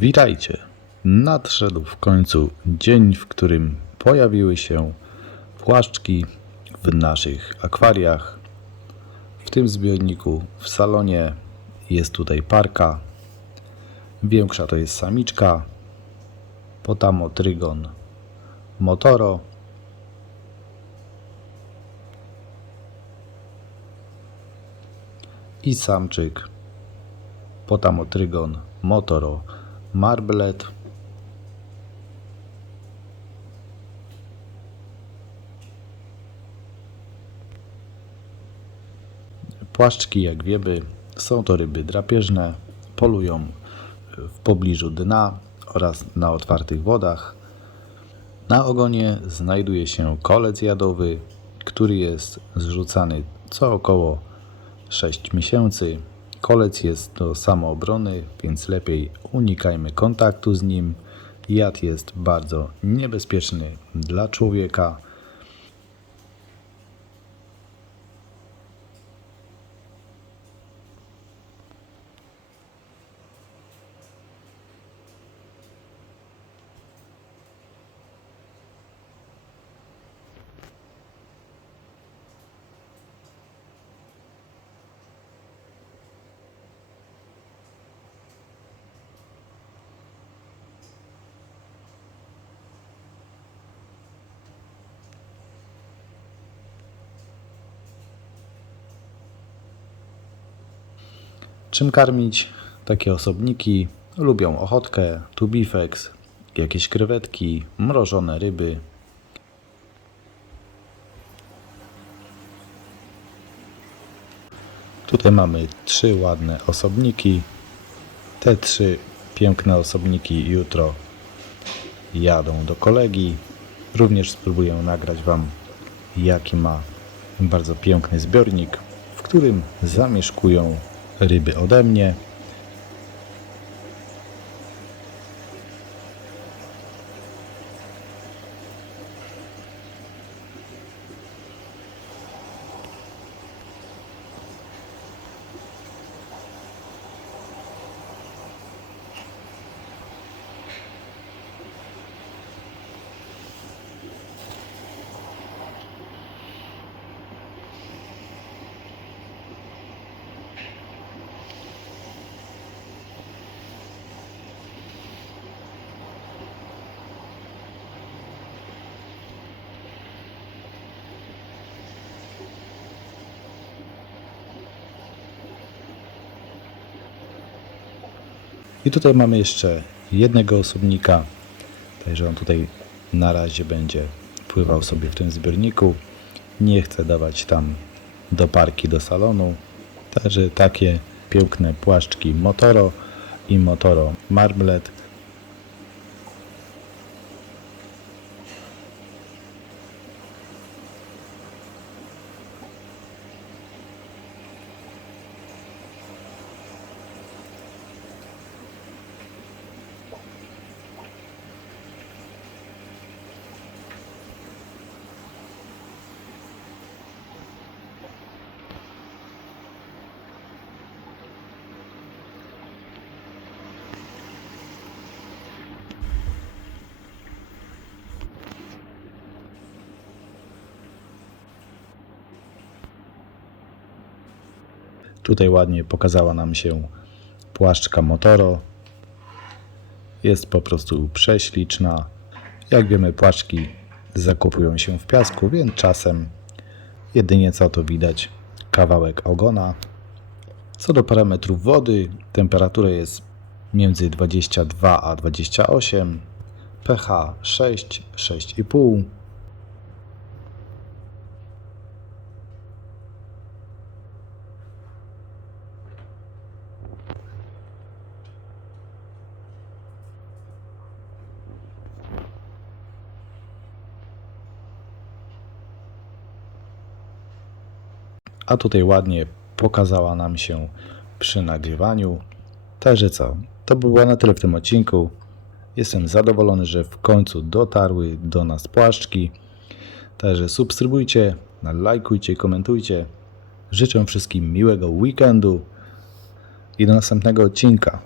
Witajcie! Nadszedł w końcu dzień, w którym pojawiły się płaszczki w naszych akwariach. W tym zbiorniku w salonie jest tutaj parka. Większa to jest samiczka. Potamo trygon motoro. I samczyk Potamotrygon motoro marblet. Płaszczki, jak wiemy, są to ryby drapieżne, polują w pobliżu dna oraz na otwartych wodach. Na ogonie znajduje się kolec jadowy, który jest zrzucany co około 6 miesięcy. Kolec jest do samoobrony, więc lepiej unikajmy kontaktu z nim. Jad jest bardzo niebezpieczny dla człowieka. Czym karmić takie osobniki? Lubią ochotkę, tubifex, jakieś krewetki, mrożone ryby. Tutaj mamy trzy ładne osobniki. Te trzy piękne osobniki jutro jadą do kolegi. Również spróbuję nagrać Wam, jaki ma bardzo piękny zbiornik, w którym zamieszkują ryby ode mnie. I tutaj mamy jeszcze jednego osobnika. Także on tutaj na razie będzie pływał sobie w tym zbiorniku. Nie chcę dawać tam do parki, do salonu. Także takie piękne płaszczki Motoro i Motoro Marblet. Tutaj ładnie pokazała nam się płaszczka Motoro. Jest po prostu prześliczna. Jak wiemy, płaszczki zakupują się w piasku, więc czasem jedynie co to widać kawałek ogona. Co do parametrów wody, temperatura jest między 22 a 28, pH 6, 6,5. A tutaj ładnie pokazała nam się przy nagrywaniu. Także co, to by było na tyle w tym odcinku. Jestem zadowolony, że w końcu dotarły do nas płaszczki. Także subskrybujcie, lajkujcie, komentujcie. Życzę wszystkim miłego weekendu i do następnego odcinka.